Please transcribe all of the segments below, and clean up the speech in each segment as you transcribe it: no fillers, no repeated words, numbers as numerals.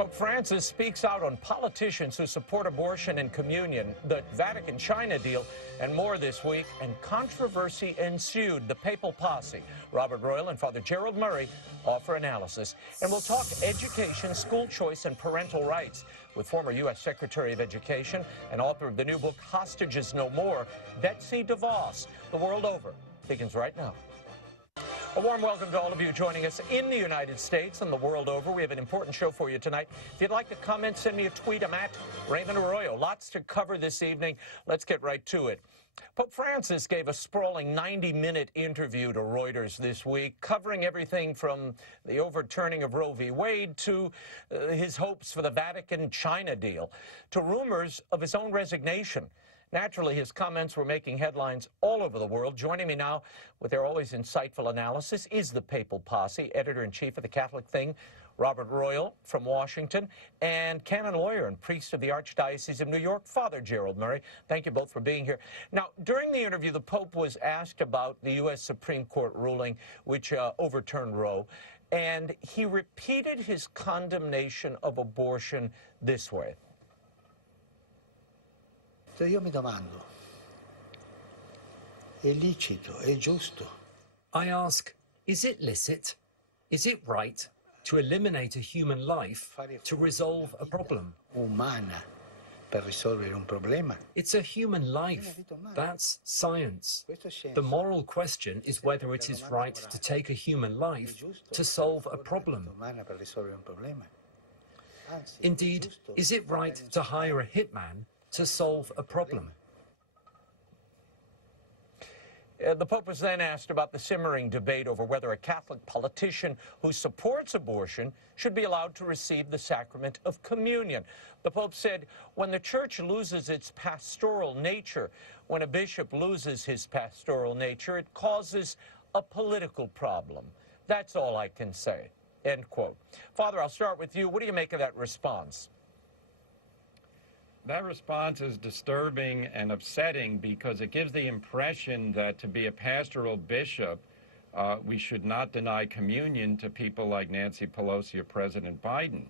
Pope Francis speaks out on politicians who support abortion and communion, the Vatican-China deal, and more this week. And controversy ensued. The papal posse, Robert Royal and Father Gerard Murray, offer analysis. And we'll talk education, school choice, and parental rights with former U.S. Secretary of Education and author of the new book, Hostages No More, Betsy DeVos. The world over begins right now. A warm welcome to all of you joining us in the United States and the world over. We have an important show for you tonight. If you'd like to comment, send me a tweet. I'm at Raymond Arroyo. Lots to cover this evening. Let's get right to it. Pope Francis gave a sprawling 90-minute interview to Reuters this week, covering everything from the overturning of Roe v. Wade to his hopes for the Vatican-China deal, to rumors of his own resignation. Naturally, his comments were making headlines all over the world. Joining me now with their always insightful analysis is the papal posse, editor-in-chief of The Catholic Thing, Robert Royal from Washington, and canon lawyer and priest of the Archdiocese of New York, Father Gerard Murray. Thank you both for being here. Now, during the interview, the Pope was asked about the U.S. Supreme Court ruling which overturned Roe, and he repeated his condemnation of abortion this way. Io mi domando, è lecito, è giusto? I ask, is it licit? Is it right to eliminate a human life to resolve a problem? Umana per risolvere un problema. It's a human life. That's science. The moral question is whether it is right to take a human life to solve a problem. Indeed, is it right to hire a hitman to solve a problem? The Pope was then asked about the simmering debate over whether a Catholic politician who supports abortion should be allowed to receive the sacrament of communion. The Pope said, when the Church loses its pastoral nature, when a bishop loses his pastoral nature, it causes a political problem. That's all I can say. End quote. Father, I'll start with you. What do you make of that response? That response is disturbing and upsetting because it gives the impression that to be a pastoral bishop, we should not deny communion to people like Nancy Pelosi or President Biden.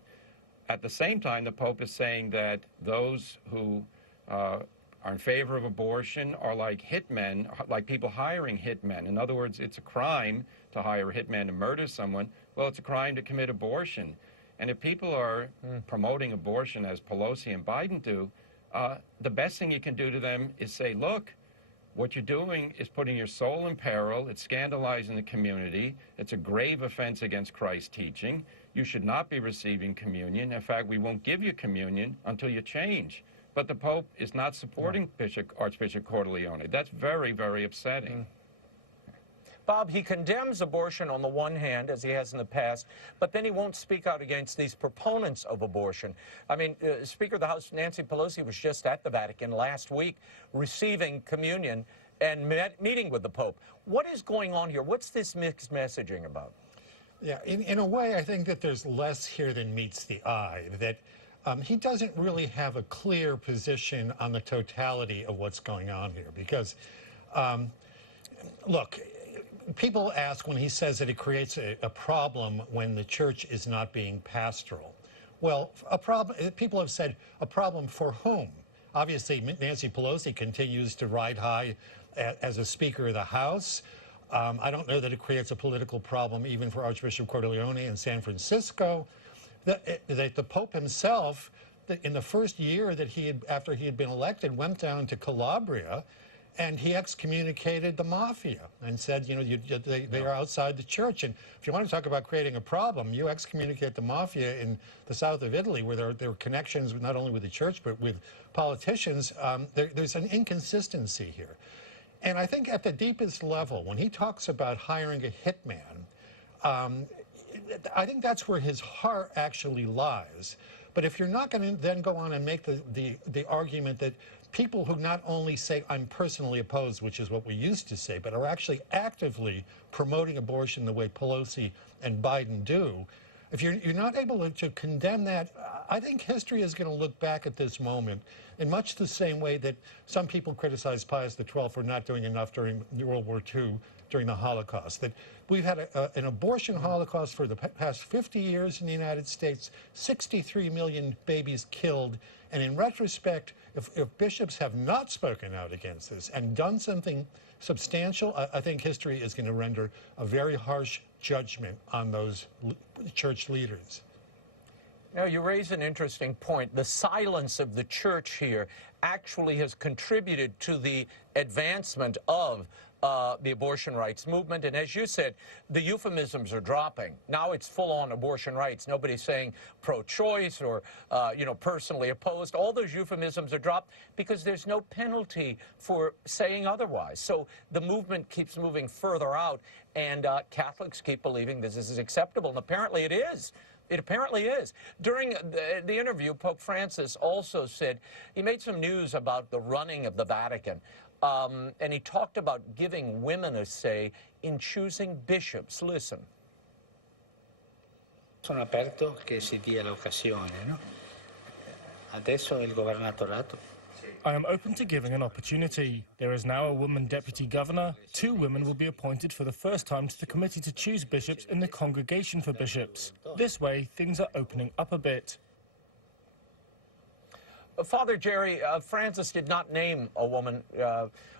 At the same time, the Pope is saying that those who are in favor of abortion are like hitmen, like people hiring hitmen. In other words, it's a crime to hire a hitman to murder someone. Well, it's a crime to commit abortion. And if people are promoting abortion as Pelosi and Biden do, the best thing you can do to them is say, look, what you're doing is putting your soul in peril. It's scandalizing the community. It's a grave offense against Christ's teaching. You should not be receiving communion. In fact, we won't give you communion until you change. But the Pope is not supporting Archbishop Cordileone. That's very, very upsetting. Bob, he condemns abortion on the one hand, as he has in the past, but then he won't speak out against these proponents of abortion. I mean, Speaker of the House Nancy Pelosi was just at the Vatican last week receiving communion and meeting with the Pope. What is going on here? What's this mixed messaging about? Yeah, in a way, I think that there's less here than meets the eye, that he doesn't really have a clear position on the totality of what's going on here because, look, people ask when he says that it creates a problem when the church is not being pastoral. Well, a problem, people have said, a problem for whom? Obviously, Nancy Pelosi continues to ride high as a Speaker of the House. I don't know that it creates a political problem even for Archbishop Cordileone in San Francisco. The Pope himself, in the first year that after he had been elected, went down to Calabria and he excommunicated the mafia and said, you know, they are outside the church. And if you want to talk about creating a problem, you excommunicate the mafia in the south of Italy, where there are connections not only with the church, but with politicians. There's an inconsistency here. And I think at the deepest level, when he talks about hiring a hitman, I think that's where his heart actually lies. But if you're not going to then go on and make the argument that people who not only say, I'm personally opposed, which is what we used to say, but are actually actively promoting abortion the way Pelosi and Biden do, if you're not able to condemn that, I think history is going to look back at this moment in much the same way that some people criticize Pius XII for not doing enough during World War II, during the Holocaust. That we've had an abortion holocaust for the past 50 years in the United States, 63 million babies killed, and in retrospect, if bishops have not spoken out against this and done something substantial, I think history is going to render a very harsh judgment on those church leaders. Now, you raise an interesting point. The silence of the church here actually has contributed to the advancement of the abortion rights movement. And as you said, the euphemisms are dropping. Now it's full-on abortion rights. Nobody's saying pro-choice or, personally opposed. All those euphemisms are dropped because there's no penalty for saying otherwise. So the movement keeps moving further out, and Catholics keep believing this is acceptable. And apparently it is. It apparently is. During the interview, Pope Francis also said he made some news about the running of the Vatican. And he talked about giving women a say in choosing bishops. Listen. Sono aperto che si dia l'occasione, no? Adesso il governatorato. I am open to giving an opportunity. There is now a woman deputy governor. 2 women will be appointed for the first time to the committee to choose bishops in the Congregation for Bishops. This way, things are opening up a bit. Father Jerry, Francis did not name a woman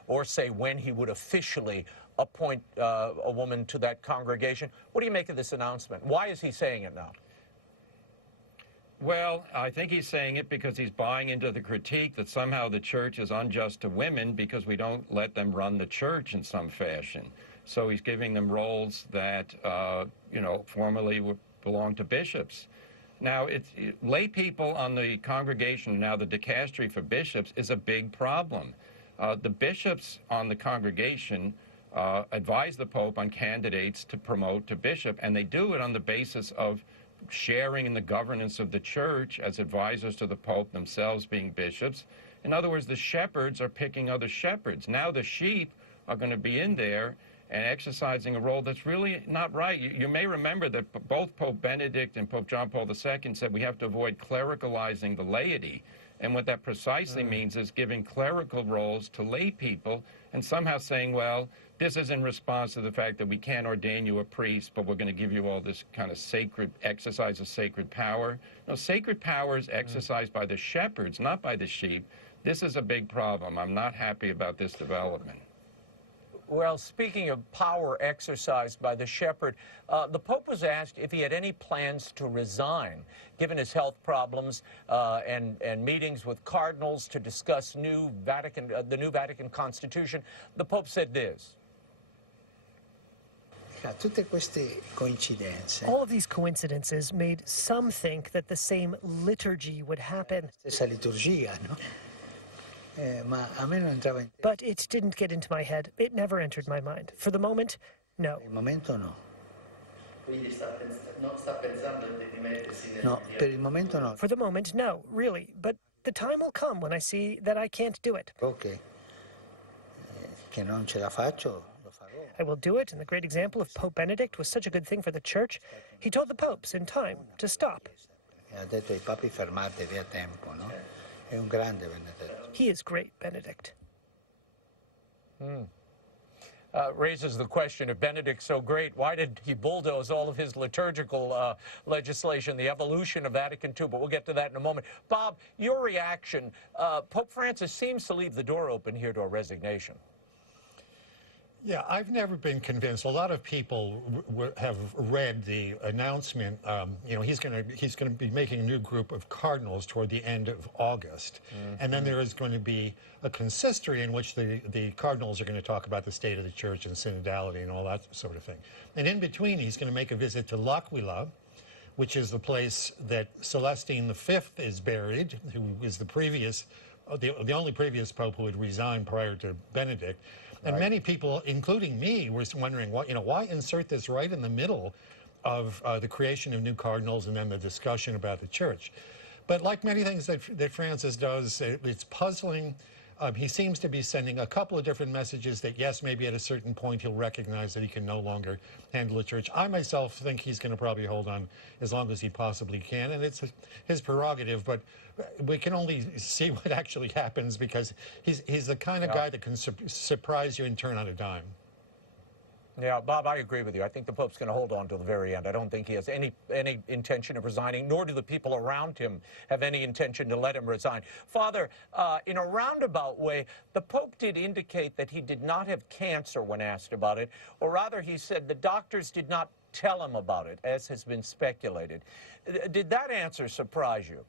or say when he would officially appoint a woman to that congregation. What do you make of this announcement? Why is he saying it now? Well, I think he's saying it because he's buying into the critique that somehow the church is unjust to women because we don't let them run the church in some fashion. So he's giving them roles that, formerly would belong to bishops. Now, lay people on the congregation, now the dicastery for bishops, is a big problem. The bishops on the congregation advise the Pope on candidates to promote to bishop, and they do it on the basis of sharing in the governance of the church as advisors to the Pope, themselves being bishops. In other words, the shepherds are picking other shepherds. Now the sheep are going to be in there and exercising a role that's really not right. You may remember that both Pope Benedict and Pope John Paul II said we have to avoid clericalizing the laity. And what that precisely means is giving clerical roles to lay people and somehow saying, well, this is in response to the fact that we can't ordain you a priest, but we're going to give you all this kind of sacred exercise of sacred power. No, sacred power is exercised by the shepherds, not by the sheep. This is a big problem. I'm not happy about this development. Well, speaking of power exercised by the shepherd, the Pope was asked if he had any plans to resign, given his health problems and meetings with cardinals to discuss the new Vatican Constitution. The Pope said this. All of these coincidences made some think that the same liturgy would happen. But it didn't get into my head. It never entered my mind. For the moment, no. For the moment, no, really. But the time will come when I see that I can't do it. I will do it, and the great example of Pope Benedict was such a good thing for the Church. He told the popes in time to stop. He is great, Benedict. Raises the question, if Benedict's so great, why did he bulldoze all of his liturgical legislation, the evolution of Vatican II? But we'll get to that in a moment. Bob, your reaction. Pope Francis seems to leave the door open here to a resignation. Yeah, I've never been convinced. A lot of people have read the announcement. He's going to be making a new group of cardinals toward the end of August, and then there is going to be a consistory in which the cardinals are going to talk about the state of the church and synodality and all that sort of thing. And in between, he's going to make a visit to L'Aquila, which is the place that Celestine V is buried, who is the only previous pope who had resigned prior to Benedict. And many people, including me, were wondering, why insert this right in the middle of the creation of new cardinals and then the discussion about the church? But like many things that Francis does, it's puzzling. he seems to be sending a couple of different messages that, yes, maybe at a certain point he'll recognize that he can no longer handle the church. I myself think he's going to probably hold on as long as he possibly can, and it's his prerogative, but we can only see what actually happens because he's the kind of guy that can surprise you and turn on a dime. Yeah, Bob, I agree with you. I think the Pope's going to hold on to the very end. I don't think he has any intention of resigning, nor do the people around him have any intention to let him resign. Father, in a roundabout way, the Pope did indicate that he did not have cancer when asked about it, or rather he said the doctors did not tell him about it, as has been speculated. Did that answer surprise you?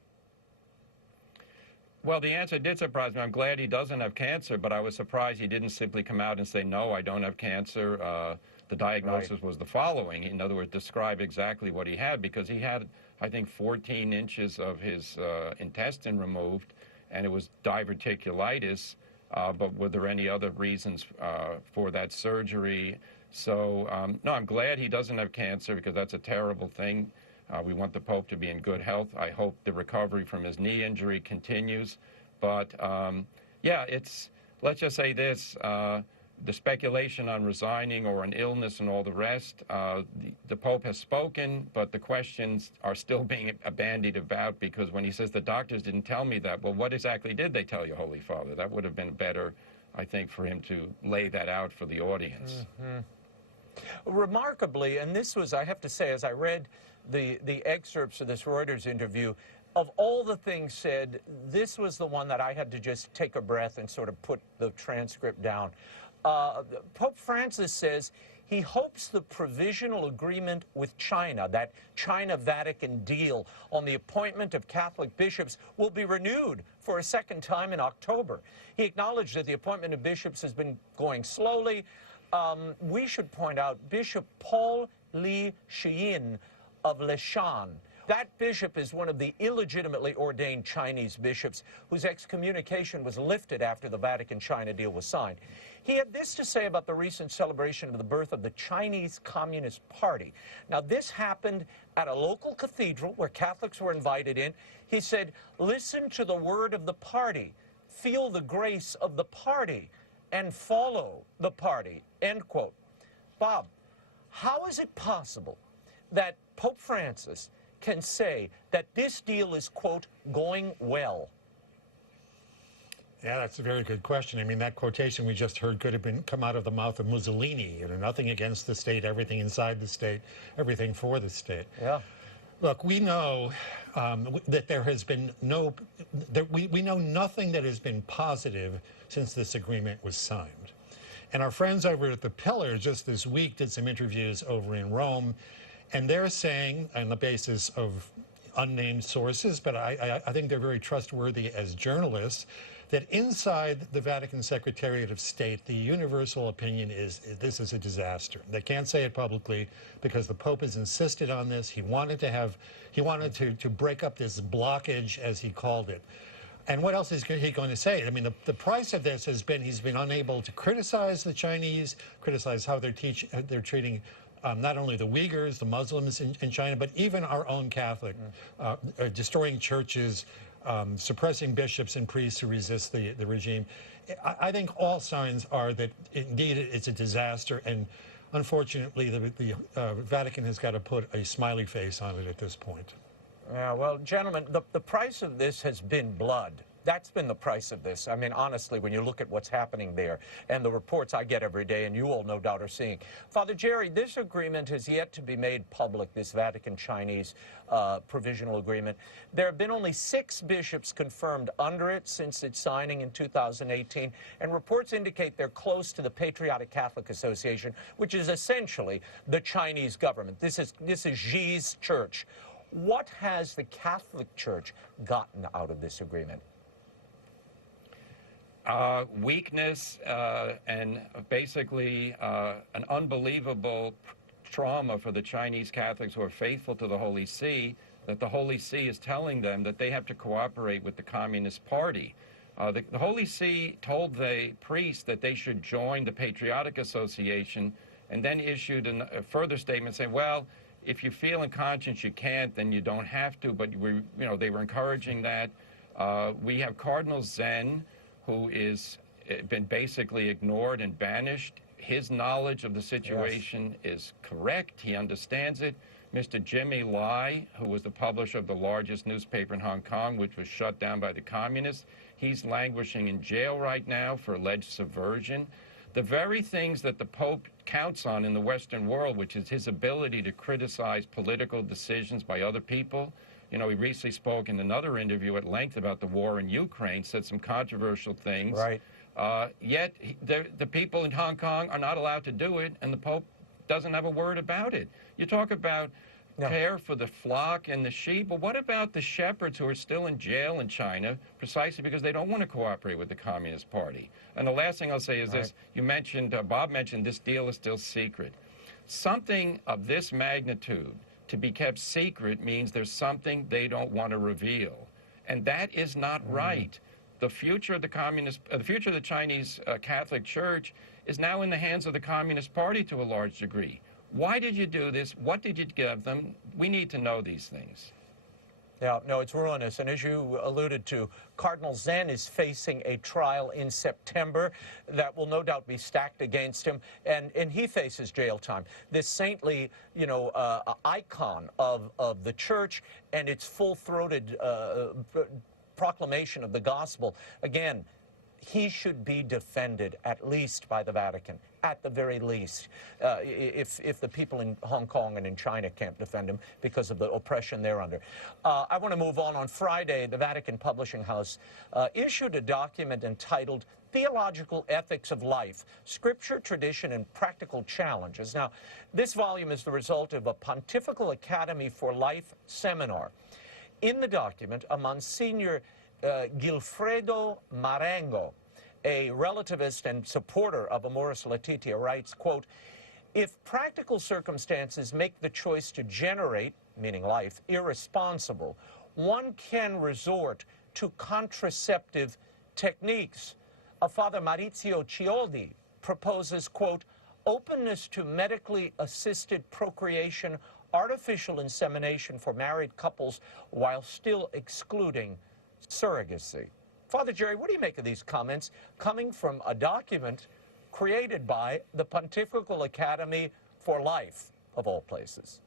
Well, the answer did surprise me. I'm glad he doesn't have cancer, but I was surprised he didn't simply come out and say, no, I don't have cancer. The diagnosis was the following. In other words, describe exactly what he had, because he had, I think, 14 inches of his intestine removed, and it was diverticulitis. But were there any other reasons for that surgery? So, no, I'm glad he doesn't have cancer, because that's a terrible thing. We want the Pope to be in good health. I hope the recovery from his knee injury continues. But, yeah, let's just say this, the speculation on resigning or an illness and all the rest, the Pope has spoken, but the questions are still being bandied about, because when he says the doctors didn't tell me that, well, what exactly did they tell you, Holy Father? That would have been better, I think, for him to lay that out for the audience. Mm-hmm. Remarkably, and this was, I have to say, as I read the excerpts of this Reuters interview, of all the things said, this was the one that I had to just take a breath and sort of put the transcript down. Pope Francis says he hopes the provisional agreement with China, that China-Vatican deal on the appointment of Catholic bishops, will be renewed for a second time in October. He acknowledged that the appointment of bishops has been going slowly. We should point out Bishop Paul Li Shiyin of Leshan. That bishop is one of the illegitimately ordained Chinese bishops whose excommunication was lifted after the Vatican-China deal was signed. He had this to say about the recent celebration of the birth of the Chinese Communist Party. Now, this happened at a local cathedral where Catholics were invited in. He said, listen to the word of the party, feel the grace of the party, and follow the party, end quote. Bob, how is it possible that Pope Francis can say that this deal is, quote, going well? Yeah, that's a very good question. I mean, that quotation we just heard could have come out of the mouth of Mussolini. You know, nothing against the state, everything inside the state, everything for the state. Yeah. Look, we know that there has been we know nothing that has been positive since this agreement was signed. And our friends over at The Pillar just this week did some interviews over in Rome, and they're saying, on the basis of unnamed sources, but I think they're very trustworthy as journalists, that inside the Vatican Secretariat of State, the universal opinion is this is a disaster. They can't say it publicly because the Pope has insisted on this. He wanted to break up this blockage, as he called it. And what else is he going to say? I mean, the price of this has been he's been unable to criticize the Chinese, criticize how they're treating not only the Uyghurs, the Muslims in China, but even our own Catholic, destroying churches, suppressing bishops and priests who resist the regime. I think all signs are that indeed it's a disaster, and unfortunately the Vatican has got to put a smiley face on it at this point. Yeah, well, gentlemen, the price of this has been blood. That's been the price of this. I mean, honestly, when you look at what's happening there and the reports I get every day, and you all no doubt are seeing. Father Jerry, this agreement has yet to be made public, this Vatican-Chinese provisional agreement. There have been only 6 bishops confirmed under it since its signing in 2018, and reports indicate they're close to the Patriotic Catholic Association, which is essentially the Chinese government. This is Xi's church. What has the Catholic Church gotten out of this agreement? Weakness and basically an unbelievable trauma for the Chinese Catholics who are faithful to the Holy See, that the Holy See is telling them that they have to cooperate with the Communist Party. The Holy See told the priests that they should join the Patriotic Association, and then issued a further statement saying, well, if you feel in conscience you can't, then you don't have to, but they were encouraging that. We have Cardinal Zen, who is been basically ignored and banished. His knowledge of the situation is correct. He understands it. Mr. Jimmy Lai, who was the publisher of the largest newspaper in Hong Kong, which was shut down by the communists, he's languishing in jail right now for alleged subversion. The very things that the Pope counts on in the Western world, which is his ability to criticize political decisions by other people. You know, he recently spoke in another interview at length about the war in Ukraine, said some controversial things. Right. Yet the people in Hong Kong are not allowed to do it, and the Pope doesn't have a word about it. You talk about care for the flock and the sheep, but what about the shepherds who are still in jail in China precisely because they don't want to cooperate with the Communist Party? And the last thing I'll say is this. You mentioned, Bob mentioned, this deal is still secret. Something of this magnitude to be kept secret means there's something they don't want to reveal. And that is not right. The future of the Chinese Catholic Church is now in the hands of the Communist Party to a large degree. Why did you do this? What did you give them? We need to know these things. Yeah, no, it's ruinous. And as you alluded to, Cardinal Zen is facing a trial in September that will no doubt be stacked against him, and he faces jail time. This saintly, icon of the church and its full-throated proclamation of the gospel, again, he should be defended at least by the Vatican, at the very least, if the people in Hong Kong and in China can't defend him because of the oppression they're under. I want to move on. On Friday, the Vatican Publishing House issued a document entitled Theological Ethics of Life, Scripture, Tradition, and Practical Challenges. Now, this volume is the result of a Pontifical Academy for Life seminar. In the document, a Monsignor Gilfredo Marengo, a relativist and supporter of Amoris Laetitia, writes, quote, "If practical circumstances make the choice to generate, meaning life, irresponsible, one can resort to contraceptive techniques." Father Maurizio Cioldi proposes, quote, "openness to medically assisted procreation, artificial insemination for married couples while still excluding surrogacy." Father Jerry, what do you make of these comments coming from a document created by the Pontifical Academy for Life, of all places?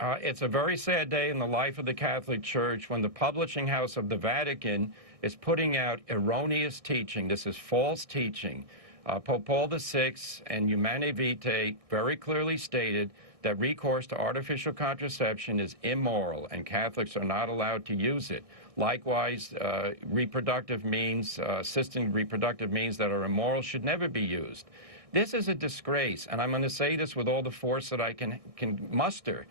It's a very sad day in the life of the Catholic Church when the publishing house of the Vatican is putting out erroneous teaching. This is false teaching. Pope Paul VI and Humanae Vitae very clearly stated that recourse to artificial contraception is immoral and Catholics are not allowed to use it. Likewise, reproductive means, assisted reproductive means that are immoral should never be used. This is a disgrace, and I'm going to say this with all the force that I can muster.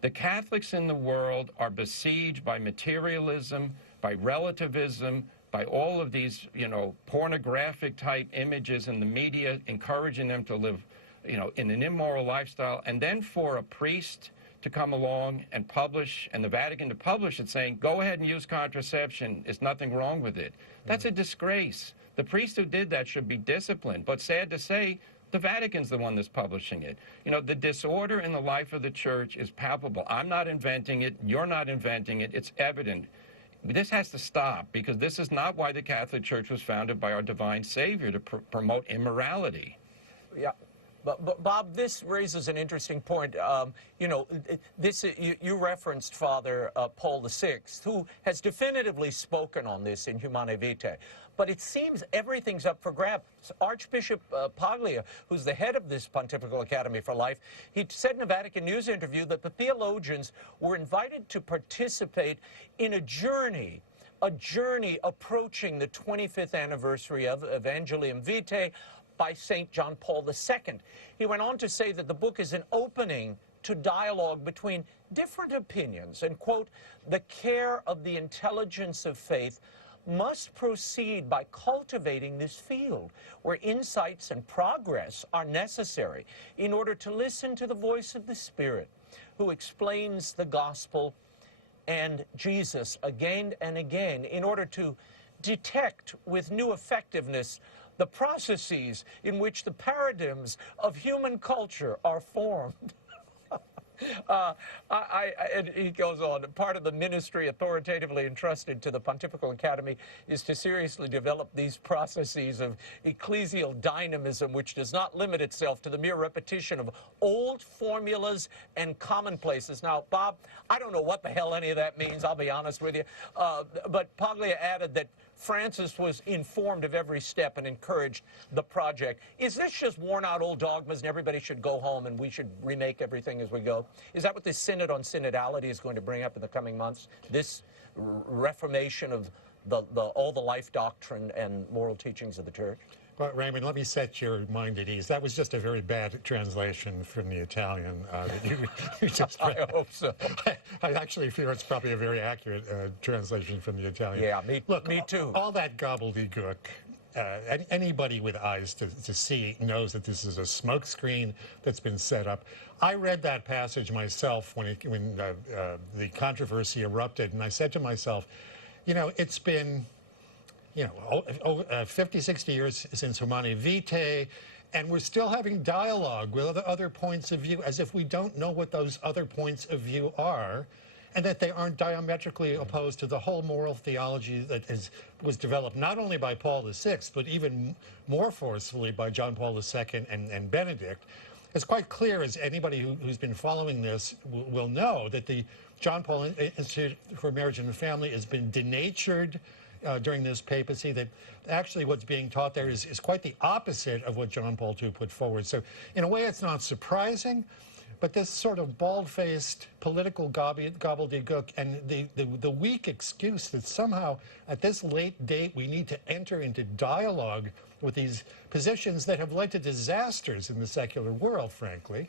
The Catholics in the world are besieged by materialism, by relativism, by all of these, pornographic type images in the media, encouraging them to live, in an immoral lifestyle. And then for a priest to come along and publish, and the Vatican to publish it saying, go ahead and use contraception, there's nothing wrong with it. That's a disgrace. The priest who did that should be disciplined. But sad to say, the Vatican's the one that's publishing it. The disorder in the life of the church is palpable. I'm not inventing it. You're not inventing it. It's evident. This has to stop because this is not why the Catholic Church was founded by our divine Savior, to promote immorality. Yeah. But Bob, this raises an interesting point. You referenced Father Paul VI, who has definitively spoken on this in Humanae Vitae. But it seems everything's up for grabs. Archbishop Paglia, who's the head of this Pontifical Academy for Life, he said in a Vatican News interview that the theologians were invited to participate in a journey approaching the 25th anniversary of Evangelium Vitae by St. John Paul II. He went on to say that the book is an opening to dialogue between different opinions and, quote, "the care of the intelligence of faith must proceed by cultivating this field where insights and progress are necessary in order to listen to the voice of the Spirit, who explains the gospel and Jesus again and again in order to detect with new effectiveness the processes in which the paradigms of human culture are formed." And he goes on, part of the ministry authoritatively entrusted to the Pontifical Academy is to seriously develop these processes of ecclesial dynamism, which does not limit itself to the mere repetition of old formulas and commonplaces. Now, Bob, I don't know what the hell any of that means, I'll be honest with you, but Paglia added that Francis was informed of every step and encouraged the project. Is this just worn out old dogmas and everybody should go home and we should remake everything as we go? Is that what this synod on synodality is going to bring up in the coming months? This reformation of all the life doctrine and moral teachings of the church? Well, Raymond, let me set your mind at ease. That was just a very bad translation from the Italian that you just read. I hope so. I actually fear it's probably a very accurate translation from the Italian. Yeah, me too. All that gobbledygook, anybody with eyes to see knows that this is a smokescreen that's been set up. I read that passage myself when the controversy erupted, and I said to myself, you know, it's been 50, 60 years since Humanae Vitae, and we're still having dialogue with other points of view as if we don't know what those other points of view are, and that they aren't diametrically opposed to the whole moral theology that was developed not only by Paul VI, but even more forcefully by John Paul II and Benedict. It's quite clear, as anybody who's been following this will know, that the John Paul Institute for Marriage and Family has been denatured during this papacy, that actually what's being taught there is quite the opposite of what John Paul II put forward. So in a way, it's not surprising, but this sort of bald-faced political gobbledygook and the weak excuse that somehow at this late date we need to enter into dialogue with these positions that have led to disasters in the secular world, frankly.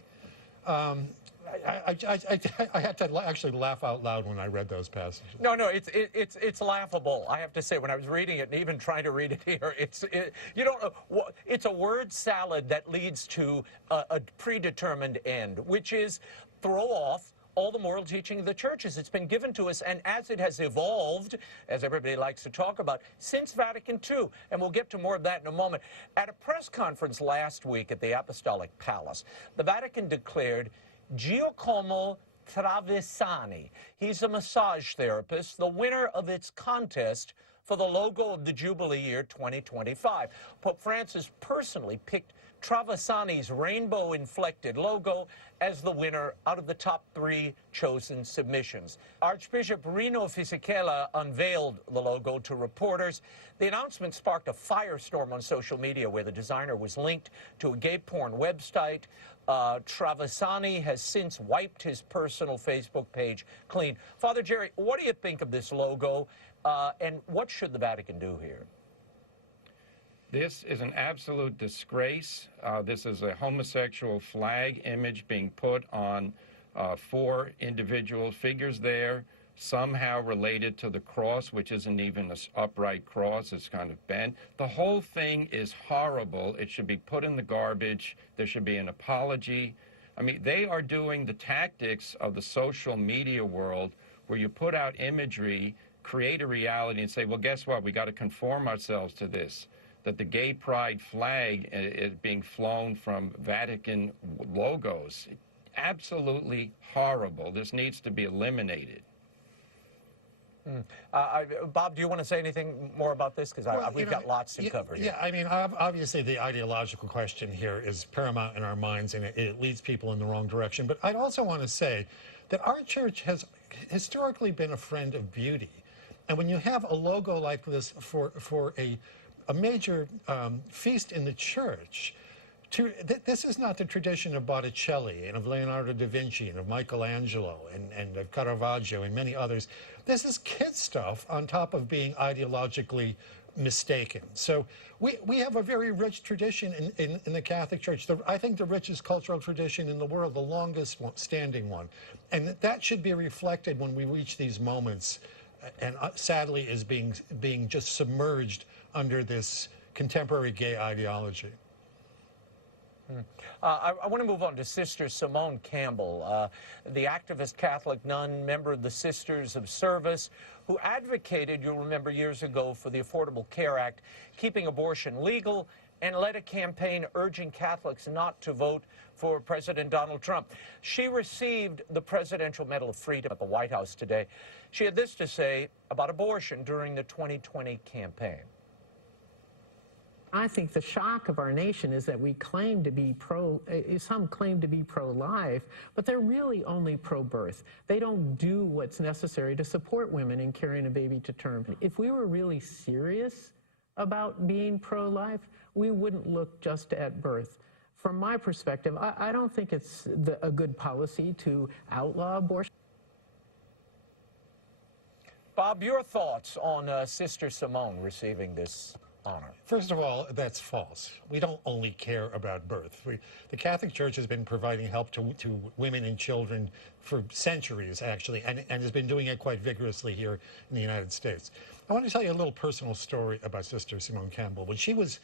I had to actually laugh out loud when I read those passages. No, it's laughable. I have to say, when I was reading it and even trying to read it here, you don't know, it's a word salad that leads to a predetermined end, which is throw off all the moral teaching of the churches. It's been given to us, and as it has evolved, as everybody likes to talk about, since Vatican II, and we'll get to more of that in a moment. At a press conference last week at the Apostolic Palace, the Vatican declared Giacomo Traversani, he's a massage therapist, the winner of its contest for the logo of the Jubilee year 2025. Pope Francis personally picked Traversani's rainbow-inflected logo as the winner out of the top 3 chosen submissions. Archbishop Rino Fisichella unveiled the logo to reporters. The announcement sparked a firestorm on social media where the designer was linked to a gay porn website. Traversani has since wiped his personal Facebook page clean. Father Jerry, what do you think of this logo, and what should the Vatican do here? This is an absolute disgrace. This is a homosexual flag image being put on 4 individual figures there, somehow related to the cross, which isn't even an upright cross. It's kind of bent. The whole thing is horrible. It should be put in the garbage. There should be an apology. I mean, they are doing the tactics of the social media world where you put out imagery, create a reality, and say, well, guess what? We got to conform ourselves to this. That the gay pride flag is being flown from Vatican logos. Absolutely horrible. This needs to be eliminated. Bob, do you want to say anything more about this? Because we've got lots to cover here. Yeah, I mean, obviously the ideological question here is paramount in our minds, and it leads people in the wrong direction. But I'd also want to say that our church has historically been a friend of beauty. And when you have a logo like this for a major feast in the church, this is not the tradition of Botticelli and of Leonardo da Vinci and of Michelangelo and of Caravaggio and many others. This is kid stuff on top of being ideologically mistaken. So we have a very rich tradition in the Catholic Church. I think the richest cultural tradition in the world, the longest standing one. And that should be reflected when we reach these moments, and sadly is being just submerged under this contemporary gay ideology. I want to move on to Sister Simone Campbell, the activist Catholic nun, member of the Sisters of Service, who advocated, you'll remember years ago, for the Affordable Care Act, keeping abortion legal, and led a campaign urging Catholics not to vote for President Donald Trump. She received the Presidential Medal of Freedom at the White House today. She had this to say about abortion during the 2020 campaign. I think the shock of our nation is that we claim to be some claim to be pro-life, but they're really only pro-birth. They don't do what's necessary to support women in carrying a baby to term. If we were really serious about being pro-life, we wouldn't look just at birth. From my perspective, I don't think it's a good policy to outlaw abortion. Bob, your thoughts on Sister Simone receiving this honor? First of all, that's false. We don't only care about birth. The Catholic Church has been providing help to women and children for centuries, actually, and has been doing it quite vigorously here in the United States. I want to tell you a little personal story about Sister Simone Campbell. When she was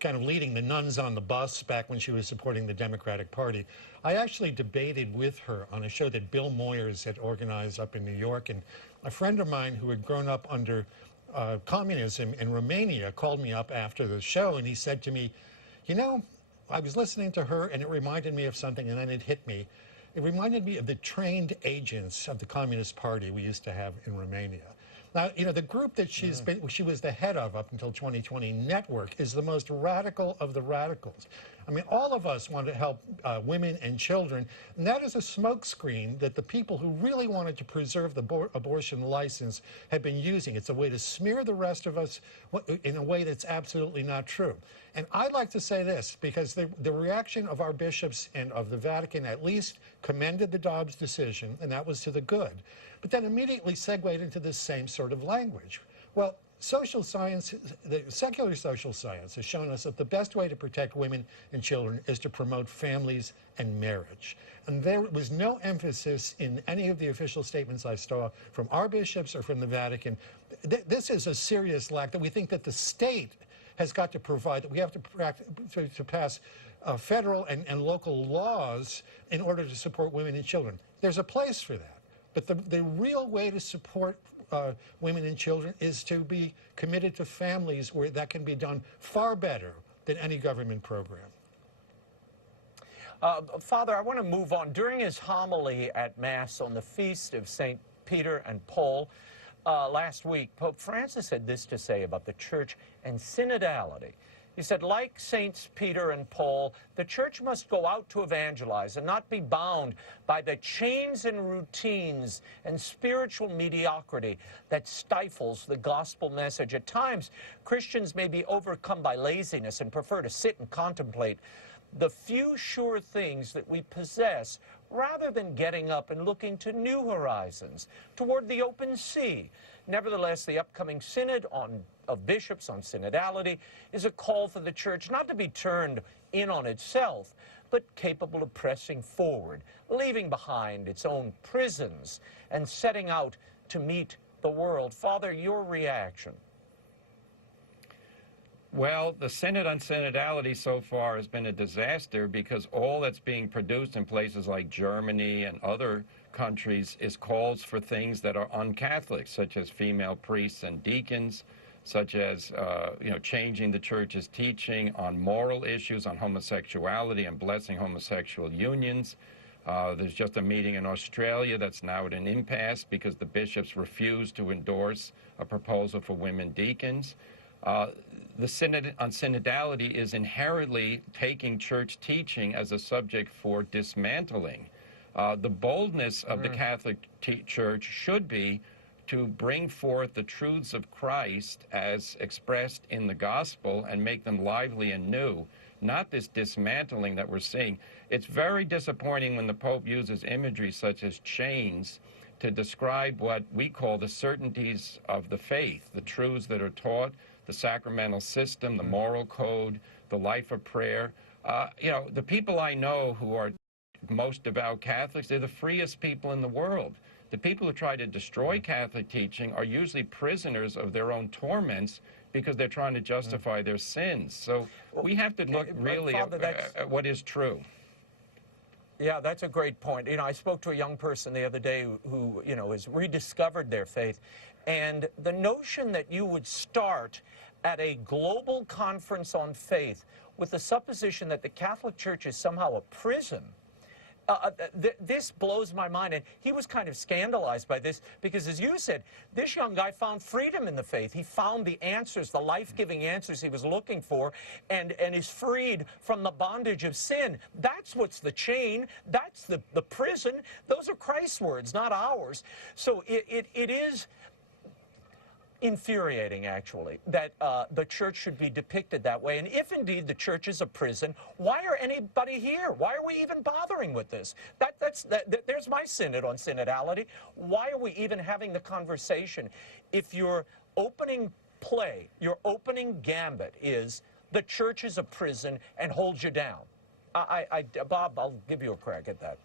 kind of leading the nuns on the bus back when she was supporting the Democratic Party, I actually debated with her on a show that Bill Moyers had organized up in New York, and a friend of mine who had grown up under communism in Romania called me up after the show, and he said to me, you know, I was listening to her and it reminded me of something, and then it hit me. It reminded me of the trained agents of the Communist Party we used to have in Romania. Now, you know, the group that she was the head of up until 2020, Network, is the most radical of the radicals. I mean, all of us want to help women and children, and that is a smokescreen that the people who really wanted to preserve the abortion license have been using. It's a way to smear the rest of us in a way that's absolutely not true. And I'd like to say this, because the reaction of our bishops and of the Vatican at least commended the Dobbs decision, and that was to the good, but then immediately segued into this same sort of language. Well, social science, the secular social science has shown us that the best way to protect women and children is to promote families and marriage. And there was no emphasis in any of the official statements I saw from our bishops or from the Vatican. This is a serious lack that we think that the state has got to provide, that we have to pass federal and local laws in order to support women and children. There's a place for that. But the real way to support women and children is to be committed to families where that can be done far better than any government program. Father, I want to move on. During his homily at Mass on the feast of St. Peter and Paul last week, Pope Francis had this to say about the church and synodality. He said, like Saints Peter and Paul, the church must go out to evangelize and not be bound by the chains and routines and spiritual mediocrity that stifles the gospel message. At times, Christians may be overcome by laziness and prefer to sit and contemplate the few sure things that we possess rather than getting up and looking to new horizons, toward the open sea. Nevertheless, the upcoming synod of bishops on synodality is a call for the church not to be turned in on itself, but capable of pressing forward, leaving behind its own prisons and setting out to meet the world. Father, your reaction? Well, the Synod on Synodality so far has been a disaster because all that's being produced in places like Germany and other countries is calls for things that are un-Catholic, such as female priests and deacons, such as changing the church's teaching on moral issues, on homosexuality and blessing homosexual unions. There's just a meeting in Australia that's now at an impasse because the bishops refuse to endorse a proposal for women deacons. The Synod on Synodality is inherently taking church teaching as a subject for dismantling. The boldness of the Catholic Church should be to bring forth the truths of Christ as expressed in the gospel and make them lively and new, not this dismantling that we're seeing. It's very disappointing when the Pope uses imagery such as chains to describe what we call the certainties of the faith, the truths that are taught, the sacramental system, the moral code, the life of prayer. The people I know who are most devout Catholics, they're the freest people in the world. The people who try to destroy Catholic teaching are usually prisoners of their own torments because they're trying to justify their sins. So we have to look really Father, at what is true. Yeah, that's a great point. You know, I spoke to a young person the other day who, you know, has rediscovered their faith. And the notion that you would start at a global conference on faith with the supposition that the Catholic Church is somehow a prison, this blows my mind. And he was kind of scandalized by this because, as you said, this young guy found freedom in the faith. He found the answers, the life-giving answers he was looking for, and is freed from the bondage of sin. That's what's the chain. That's the prison. Those are Christ's words, not ours. So it is infuriating, actually, that the church should be depicted that way. And if indeed the church is a prison, why are anybody here? Why are we even bothering with this? There's my synod on synodality. Why are we even having the conversation if your opening play, your opening gambit is the church is a prison and holds you down? Bob, I'll give you a crack at that.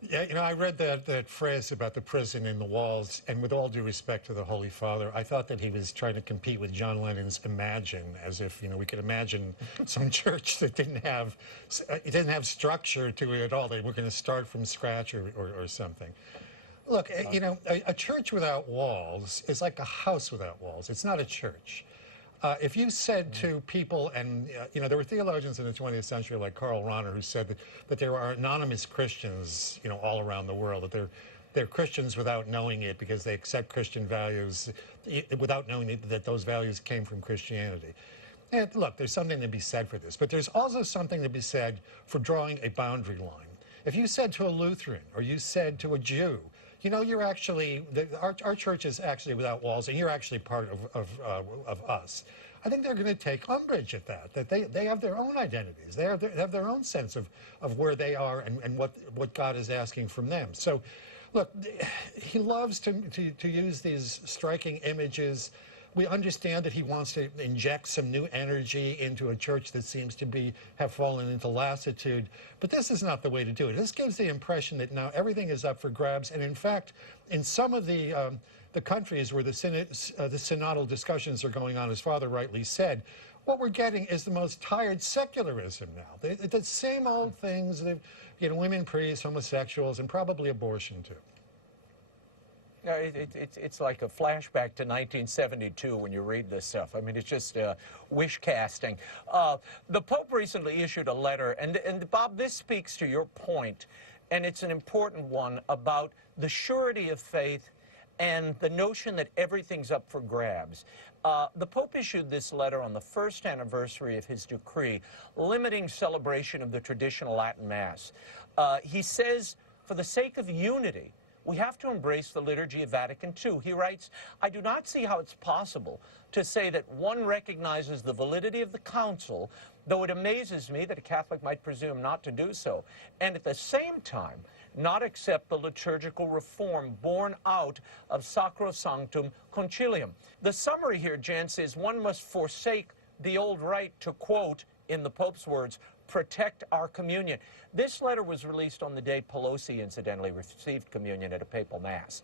Yeah, you know, I read that phrase about the prison in the walls, and with all due respect to the Holy Father, I thought that he was trying to compete with John Lennon's Imagine, as if, you know, we could imagine some church that didn't have structure to it at all. They were going to start from scratch or something. Look, you know, a church without walls is like a house without walls. It's not a church. If you said to people, and you know, there were theologians in the 20th century like Karl Rahner who said that there are anonymous Christians, you know, all around the world, that they're Christians without knowing it because they accept Christian values without knowing that those values came from Christianity. And look, there's something to be said for this, but there's also something to be said for drawing a boundary line. If you said to a Lutheran or you said to a Jew, you know, you're actually, our church is actually without walls, and you're actually part of us, I think they're going to take umbrage at that they have their own identities. They have their own sense of where they are and what God is asking from them. So, look, he loves to use these striking images. We understand that he wants to inject some new energy into a church that seems to have fallen into lassitude. But this is not the way to do it. This gives the impression that now everything is up for grabs. And in fact, in some of the countries where the synodal discussions are going on, as Father rightly said, what we're getting is the most tired secularism now. The same old things, you know, women priests, homosexuals, and probably abortion too. No, it's like a flashback to 1972 when you read this stuff. I mean, it's just wish casting. The Pope recently issued a letter, and Bob, this speaks to your point, and it's an important one about the surety of faith and the notion that everything's up for grabs. The Pope issued this letter on the first anniversary of his decree limiting celebration of the traditional Latin Mass. He says, for the sake of unity, we have to embrace the liturgy of Vatican II. He writes, I do not see how it's possible to say that one recognizes the validity of the Council, though it amazes me that a Catholic might presume not to do so, and at the same time not accept the liturgical reform born out of Sacrosanctum Concilium. The summary here, Jens, is one must forsake the old rite to, quote, in the Pope's words, protect our communion. This letter was released on the day Pelosi incidentally received communion at a papal mass.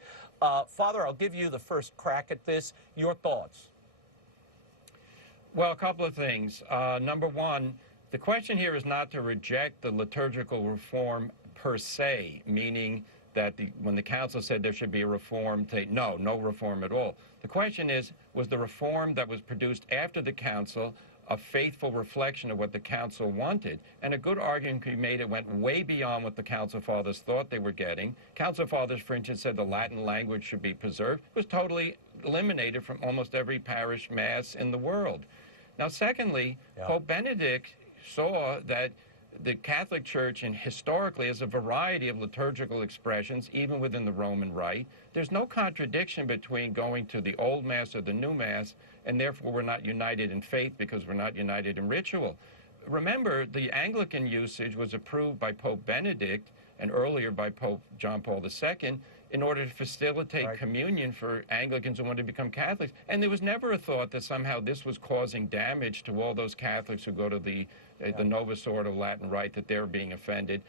Father, I'll give you the first crack at this. Your thoughts? Well, a couple of things. Number one, the question here is not to reject the liturgical reform per se, meaning that when the council said there should be a reform, no reform at all. The question is, was the reform that was produced after the council a faithful reflection of what the council wanted? And a good argument can be made it went way beyond what the council fathers thought they were getting. Council fathers, for instance, said the Latin language should be preserved. It was totally eliminated from almost every parish mass in the world. Now, secondly, Pope Benedict saw that the Catholic Church, and historically, has a variety of liturgical expressions, even within the Roman Rite. There's no contradiction between going to the Old Mass or the New Mass, and therefore we're not united in faith because we're not united in ritual. Remember, the Anglican usage was approved by Pope Benedict and earlier by Pope John Paul II in order to facilitate communion for Anglicans who wanted to become Catholics. And there was never a thought that somehow this was causing damage to all those Catholics who go to the Novus Ordo Latin Rite, that they're being offended.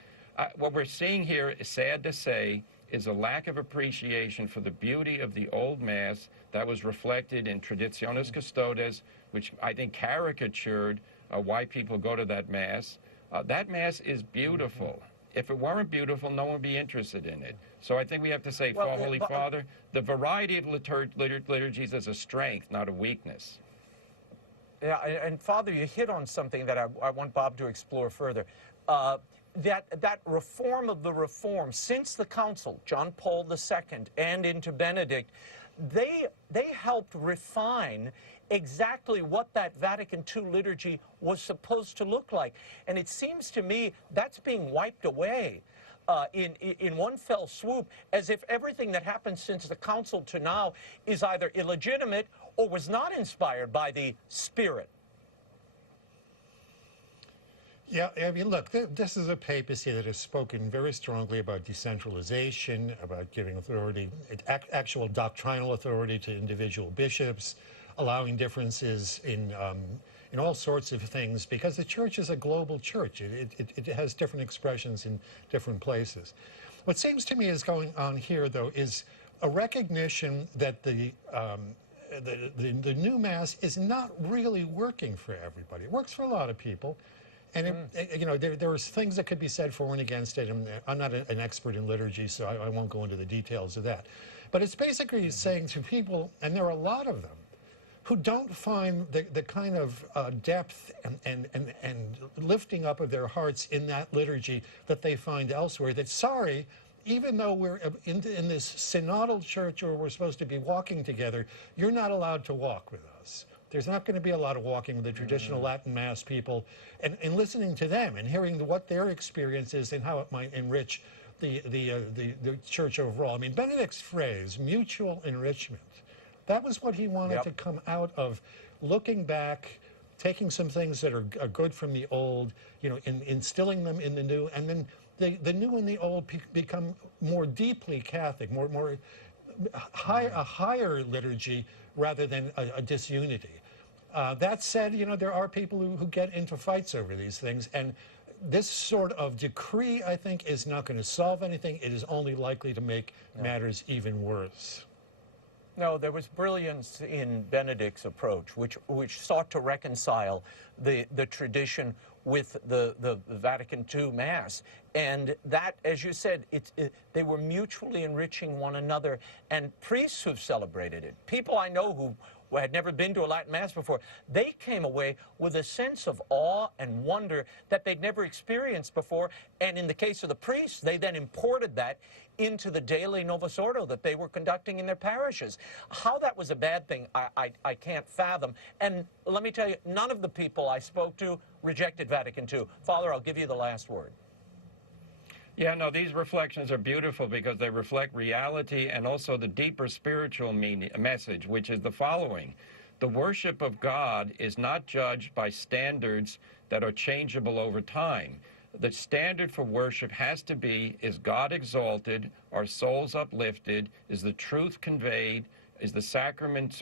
What we're seeing here, is sad to say, is a lack of appreciation for the beauty of the old Mass that was reflected in Traditionis Custodes, which I think caricatured why people go to that Mass. That Mass is beautiful. If it weren't beautiful, no one would be interested in it. So I think we have to say, well, Holy Father, the variety of liturgies is a strength, not a weakness. Yeah, and Father, you hit on something that I want Bob to explore further. That reform of the reform, since the Council, John Paul II, and into Benedict, they helped refine exactly what that Vatican II liturgy was supposed to look like. And it seems to me that's being wiped away in one fell swoop, as if everything that happened since the Council to now is either illegitimate or was not inspired by the Spirit. Yeah, I mean, look, this is a papacy that has spoken very strongly about decentralization, about giving authority, actual doctrinal authority to individual bishops, allowing differences in all sorts of things, because the church is a global church. It has different expressions in different places. What seems to me is going on here, though, is a recognition that the new Mass is not really working for everybody. It works for a lot of people. And, you know, there are things that could be said for and against it. And I'm not an expert in liturgy, so I won't go into the details of that. But it's basically saying to people, and there are a lot of them, who don't find the kind of depth and lifting up of their hearts in that liturgy that they find elsewhere, that, sorry, even though we're in this synodal church where we're supposed to be walking together, you're not allowed to walk with us. There's not going to be a lot of walking with the traditional Latin Mass people, and listening to them and hearing what their experience is and how it might enrich the church overall. I mean, Benedict's phrase, mutual enrichment, that was what he wanted to come out of, looking back, taking some things that are good from the old, you know, instilling them in the new, and then the new and the old become more deeply Catholic, a higher liturgy rather than a disunity. That said, you know, there are people who get into fights over these things, and this sort of decree, I think, is not going to solve anything. It is only likely to make matters even worse. No, there was brilliance in Benedict's approach, which sought to reconcile the tradition with the Vatican II Mass. And that, as you said, they were mutually enriching one another. And priests who've celebrated it, people I know who had never been to a Latin Mass before, they came away with a sense of awe and wonder that they'd never experienced before. And in the case of the priests, they then imported that into the daily Novus Ordo that they were conducting in their parishes. How that was a bad thing, I can't fathom. And let me tell you, none of the people I spoke to rejected Vatican II. Father, I'll give you the last word. Yeah, no, these reflections are beautiful because they reflect reality and also the deeper spiritual message, which is the following. The worship of God is not judged by standards that are changeable over time. The standard for worship has to be, is God exalted, are souls uplifted, is the truth conveyed, are the sacraments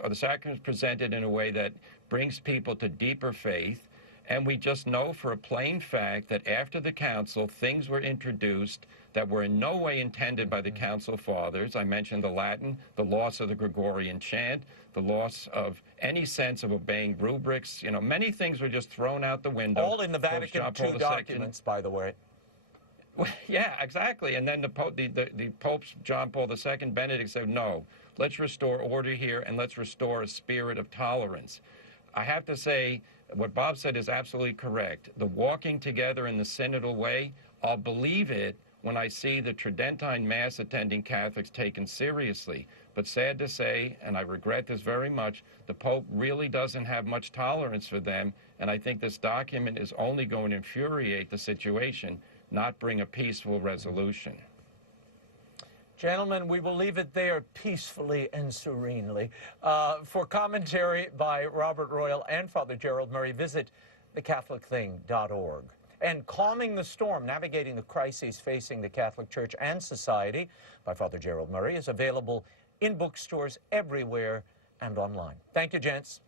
presented in a way that brings people to deeper faith. And we just know for a plain fact that after the Council, things were introduced that were in no way intended by the Council Fathers. I mentioned the Latin, the loss of the Gregorian chant, the loss of any sense of obeying rubrics. You know, many things were just thrown out the window. All in the Vatican II documents, by the way. Well, yeah, exactly. And then the Pope's John Paul II, Benedict, said, no, let's restore order here and let's restore a spirit of tolerance. I have to say, what Bob said is absolutely correct. The walking together in the synodal way, I'll believe it when I see the Tridentine Mass attending Catholics taken seriously. But sad to say, and I regret this very much, the Pope really doesn't have much tolerance for them, and I think this document is only going to infuriate the situation, not bring a peaceful resolution. Gentlemen, we will leave it there peacefully and serenely. For commentary by Robert Royal and Father Gerald Murray, visit thecatholicthing.org. And Calming the Storm, Navigating the Crises Facing the Catholic Church and Society by Father Gerald Murray is available in bookstores everywhere and online. Thank you, gents.